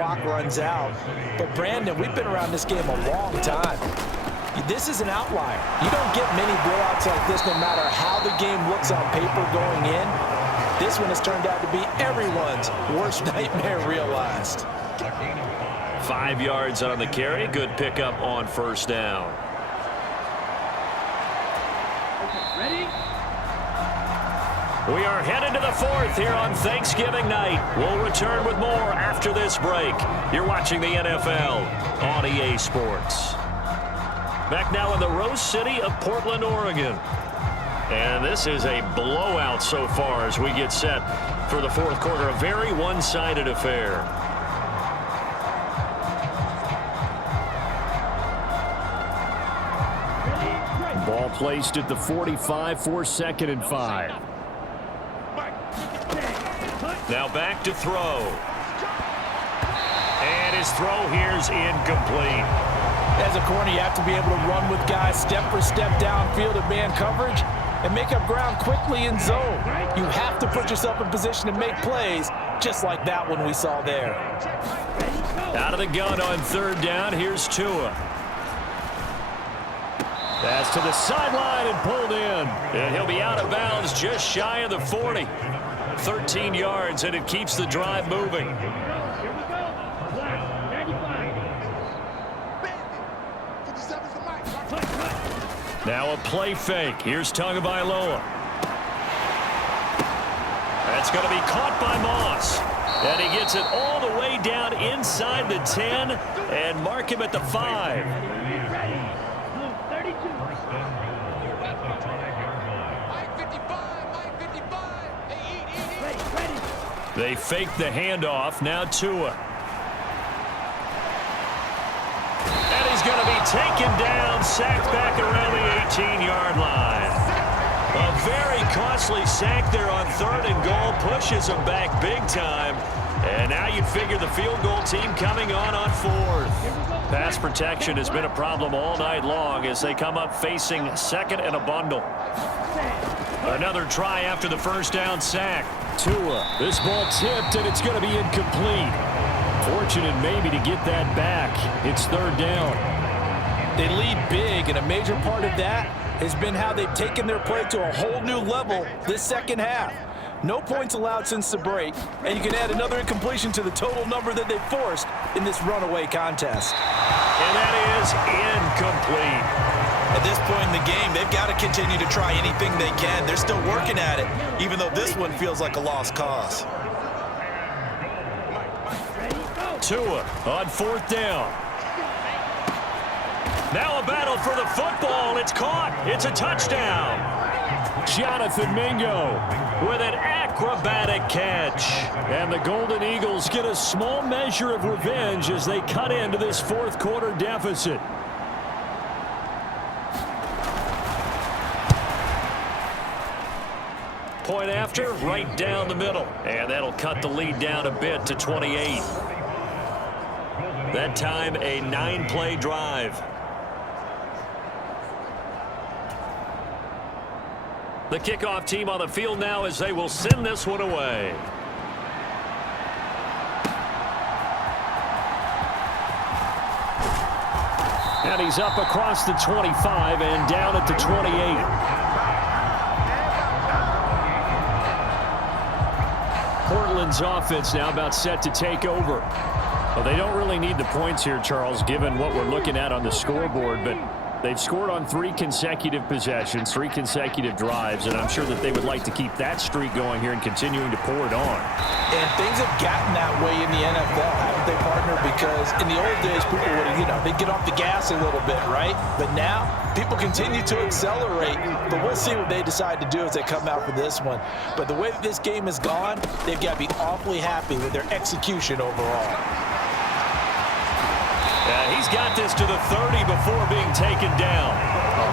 Clock runs out. But Brandon, we've been around this game a long time. This is an outlier. You don't get many blowouts like this no matter how the game looks on paper going in. This one has turned out to be everyone's worst nightmare realized. 5 yards on the carry. Good pickup on first down. Ready? We are headed to the fourth here on Thanksgiving night. We'll return with more after this break. You're watching the NFL on EA Sports. Back now in the Rose City of Portland, Oregon. And this is a blowout so far as we get set for the fourth quarter. A very one-sided affair. Ball placed at the 45 for 2nd and 5. Now back to throw. And his throw here's incomplete. As a corner, you have to be able to run with guys step for step downfield in man coverage and make up ground quickly in zone. You have to put yourself in position to make plays, just like that one we saw there. Out of the gun on 3rd down, here's Tua. That's to the sideline and pulled in. And he'll be out of bounds just shy of the 40. 13 yards, and it keeps the drive moving. Now a play fake. Here's Tagovailoa. That's going to be caught by Moss. And he gets it all the way down inside the 10 and mark him at the 5. They fake the handoff. Now Tua. And he's going to be taken down, sacked back around the 18-yard line. A very costly sack there on 3rd and goal. Pushes him back big time. And now you'd figure the field goal team coming on 4th. Pass protection has been a problem all night long as they come up facing 2nd and a bundle. Another try after the first down sack. Tua, this ball tipped, and it's going to be incomplete. Fortunate maybe to get that back. It's 3rd down. They lead big, and a major part of that has been how they've taken their play to a whole new level this second half. No points allowed since the break, and you can add another incompletion to the total number that they forced in this runaway contest. And that is incomplete. At this point in the game, they've got to continue to try anything they can. They're still working at it, even though this one feels like a lost cause. Tua on 4th down. Now a battle for the football. It's caught. It's a touchdown. Jonathan Mingo with an acrobatic catch. And the Golden Eagles get a small measure of revenge as they cut into this fourth quarter deficit. Point after, right down the middle. And that'll cut the lead down a bit to 28. That time, a 9-play drive. The kickoff team on the field now as they will send this one away. And he's up across the 25 and down at the 28. Portland's offense now about set to take over. Well, they don't really need the points here, Charles, given what we're looking at on the scoreboard, but they've scored on 3 consecutive possessions, 3 consecutive drives, and I'm sure that they would like to keep that streak going here and continuing to pour it on. And things have gotten that way in the NFL, haven't they, partner? Because in the old days, people would, they'd get off the gas a little bit, right? But now, people continue to accelerate, but we'll see what they decide to do as they come out for this one. But the way that this game has gone, they've got to be awfully happy with their execution overall. He's got this to the 30 before being taken down.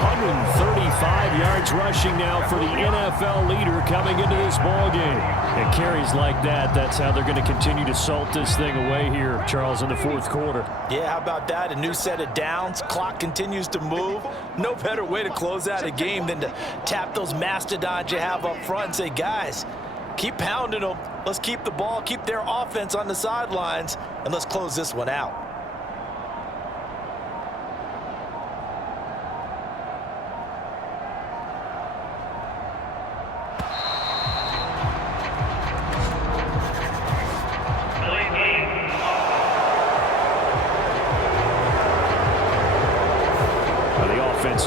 135 yards rushing now for the NFL leader coming into this ball game. And carries like that, that's how they're going to continue to salt this thing away here, Charles, in the fourth quarter. Yeah, how about that? A new set of downs. Clock continues to move. No better way to close out a game than to tap those mastodons you have up front and say, guys, Keep pounding them. Let's keep the ball, keep their offense on the sidelines, and let's close this one out.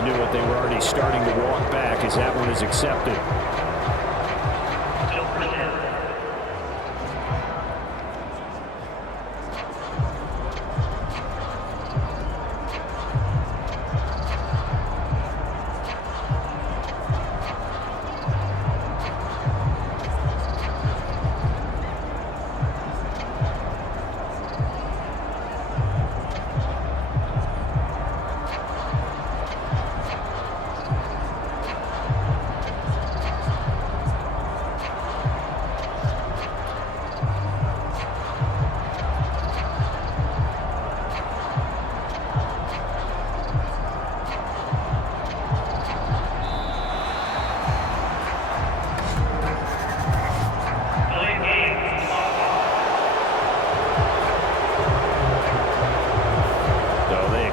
Knew it. They were already starting to walk back as that one is accepted.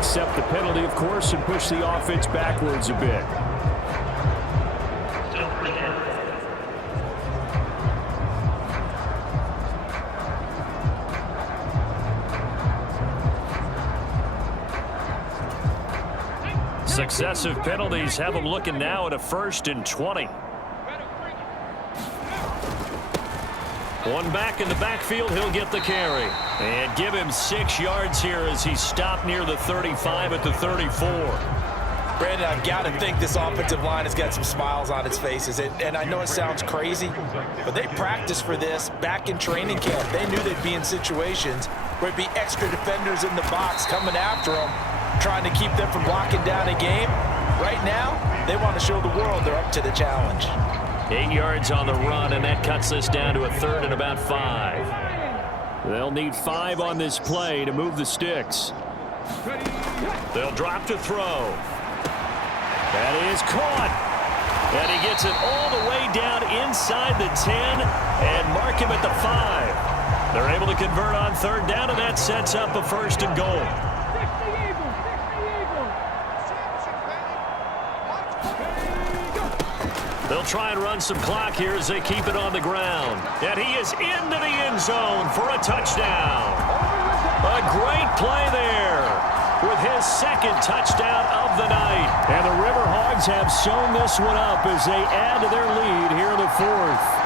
Accept the penalty, of course, and push the offense backwards a bit. Successive penalties have them looking now at a 1st and 20. One back in the backfield, he'll get the carry. And give him 6 yards here as he stopped near the 35 at the 34. Brandon, I've got to think this offensive line has got some smiles on its faces. And I know it sounds crazy, but they practiced for this back in training camp. They knew they'd be in situations where it'd be extra defenders in the box coming after them, trying to keep them from blocking down a game. Right now, they want to show the world they're up to the challenge. 8 yards on the run, and that cuts this down to a 3rd and about 5. They'll need 5 on this play to move the sticks. They'll drop to throw. That is caught. And he gets it all the way down inside the 10 and mark him at the 5. They're able to convert on 3rd down, and that sets up a 1st and goal. They'll try and run some clock here as they keep it on the ground. And he is into the end zone for a touchdown. A great play there with his 2nd touchdown of the night. And the River Hogs have sewn this one up as they add to their lead here in the 4th.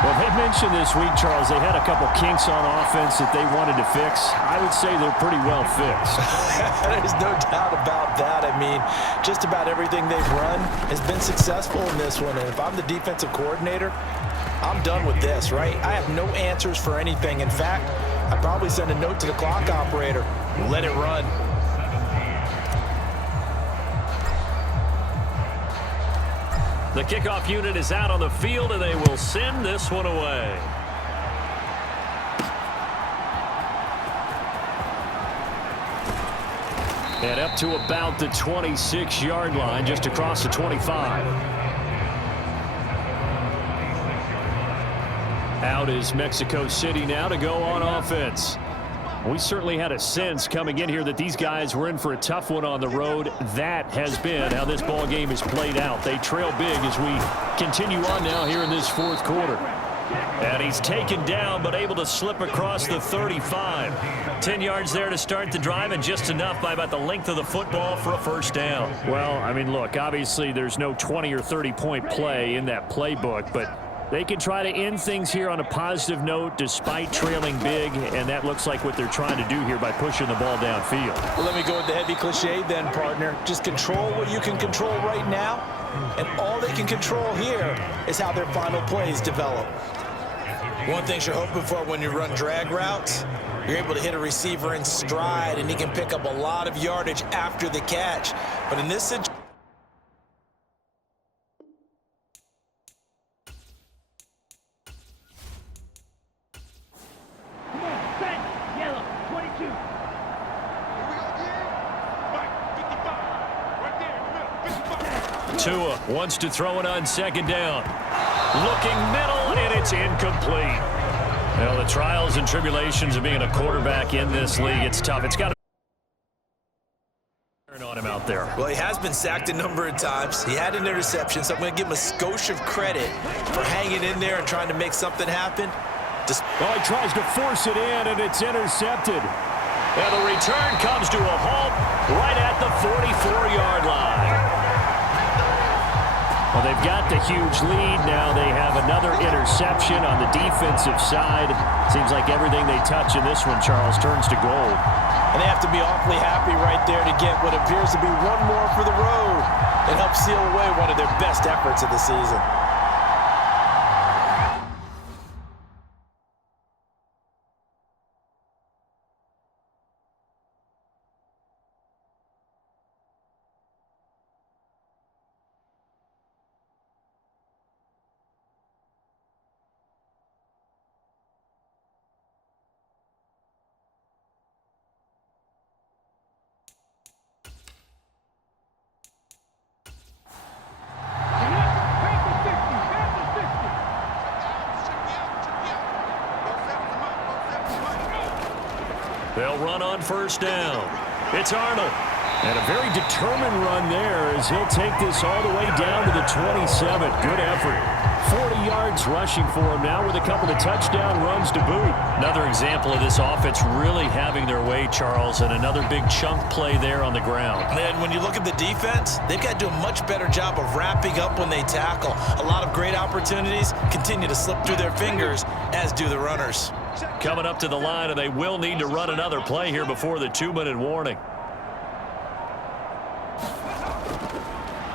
Well, they mentioned this week, Charles, they had a couple kinks on offense that they wanted to fix. I would say they're pretty well fixed. There's no doubt about that. I mean, just about everything they've run has been successful in this one. And if I'm the defensive coordinator, I'm done with this, right? I have no answers for anything. In fact, I'd probably send a note to the clock operator. Let it run. The kickoff unit is out on the field, and they will send this one away. And up to about the 26-yard line, just across the 25. Out is Mexico City now to go on offense. We certainly had a sense coming in here that these guys were in for a tough one on the road. That has been how this ball game is played out. They trail big as we continue on now here in this 4th quarter. And he's taken down but able to slip across the 35. 10 yards there to start the drive, and just enough by about the length of the football for a 1st down. Well, I mean, look, obviously there's no 20 or 30-point play in that playbook, but they can try to end things here on a positive note despite trailing big, and that looks like what they're trying to do here by pushing the ball downfield. Well, let me go with the heavy cliche then, partner. Just control what you can control right now, and all they can control here is how their final plays develop. One thing you're hoping for when you run drag routes, you're able to hit a receiver in stride, and he can pick up a lot of yardage after the catch. But in this situation, Tua wants to throw it on 2nd down. Looking middle, it's incomplete. Well, the trials and tribulations of being a quarterback in this league, it's tough. It's got to on him out there. Well, he has been sacked a number of times. He had an interception, so I'm going to give him a skosh of credit for hanging in there and trying to make something happen. Well, he tries to force it in, and it's intercepted. And the return comes to a halt right at the 44-yard line. Well, they've got the huge lead now. They have another interception on the defensive side. Seems like everything they touch in this one, Charles, turns to gold. And they have to be awfully happy right there to get what appears to be one more for the road and help seal away one of their best efforts of the season. They'll run on first down. It's Arnold. And a very determined run there as he'll take this all the way down to the 27. Good effort. 40 yards rushing for him now with a couple of touchdown runs to boot. Another example of this offense really having their way, Charles, and another big chunk play there on the ground. And when you look at the defense, they've got to do a much better job of wrapping up when they tackle. A lot of great opportunities continue to slip through their fingers, as do the runners. Coming up to the line, and they will need to run another play here before the 2-minute warning.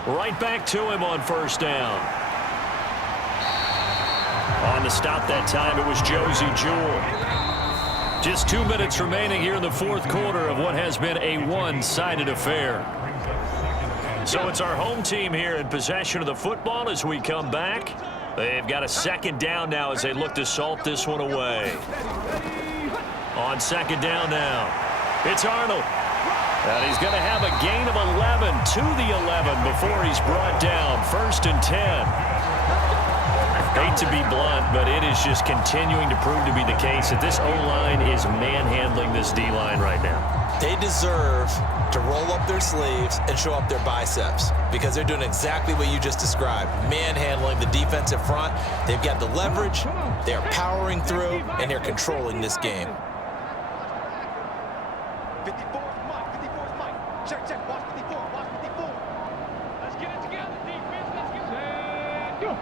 Right back to him on first down. On the stop that time, it was Josie Jewell. Just 2 minutes remaining here in the fourth quarter of what has been a one-sided affair. So it's our home team here in possession of the football as we come back. They've got a second down now as they look to salt this one away. On second down now, it's Arnold. And he's going to have a gain of 11 to the 11 before he's brought down. 1st and 10. Hate to be blunt, but it is just continuing to prove to be the case that this O-line is manhandling this D-line right now. They deserve to roll up their sleeves and show up their biceps because they're doing exactly what you just described, manhandling the defensive front. They've got the leverage, they're powering through, and they're controlling this game. 54 Mike, 54 Mike. Check, watch 54, watch 54. Let's get it together, defense, let's get it. Go.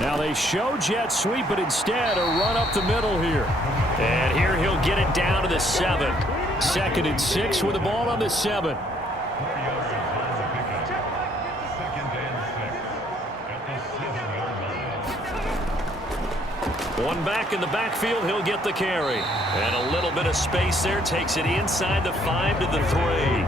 Now they show jet sweep, but instead a run up the middle here. And here he'll get it down to the 7. 2nd and 6 with the ball on the 7. One back in the backfield, he'll get the carry. And a little bit of space there takes it inside the 5 to the 3.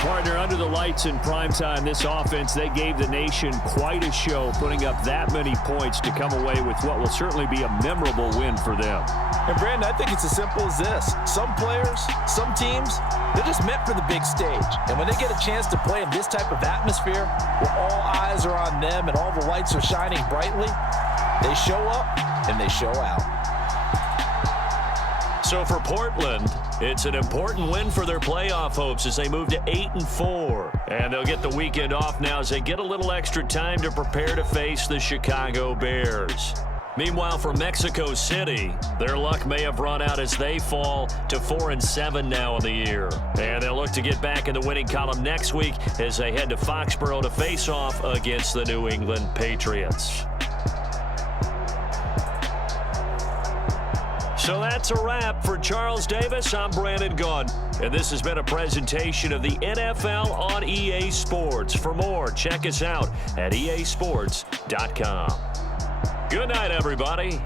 Partner, under the lights in primetime, this offense, they gave the nation quite a show, putting up that many points to come away with what will certainly be a memorable win for them. And, Brandon, I think it's as simple as this. Some players, some teams, they're just meant for the big stage. And when they get a chance to play in this type of atmosphere, where all eyes are on them and all the lights are shining brightly, they show up and they show out. So for Portland, it's an important win for their playoff hopes as they move to 8-4. And they'll get the weekend off now as they get a little extra time to prepare to face the Chicago Bears. Meanwhile, for Mexico City, their luck may have run out as they fall to 4-7 now in the year. And they'll look to get back in the winning column next week as they head to Foxborough to face off against the New England Patriots. So that's a wrap. For Charles Davis, I'm Brandon Gunn. And this has been a presentation of the NFL on EA Sports. For more, check us out at easports.com. Good night, everybody.